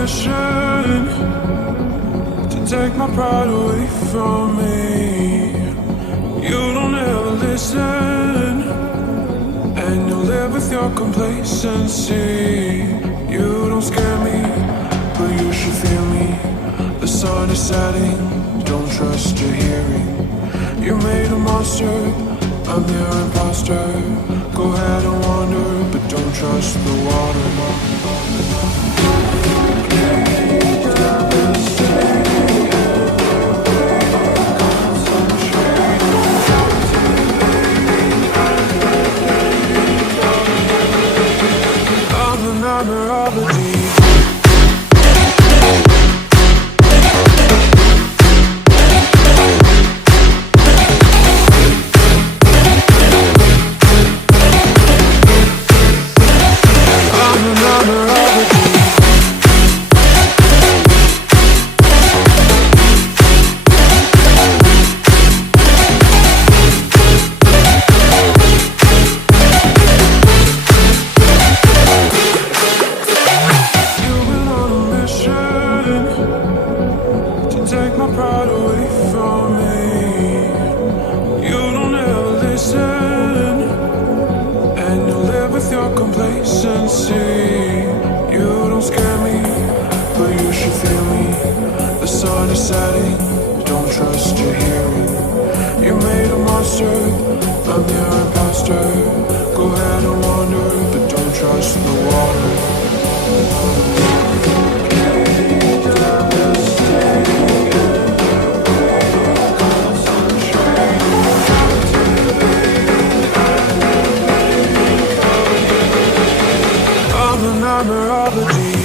mission to take my pride away from me. You don't ever listen, and you live with your complacency. You don't scare me, but you should fear me. The sun is setting, don't trust your hearing. You made a monster, I'm your imposter. Go ahead and wander, but don't trust the water. I'm the nightmare of the deep. Take my pride away from me. You don't ever listen, and you live with your complacency. You don't scare me, but you should fear me. The sun is setting, don't trust your hearing. You made a monster, I'm your imposter. Go ahead and wander, but don't trust the water. Nightmare of the deep.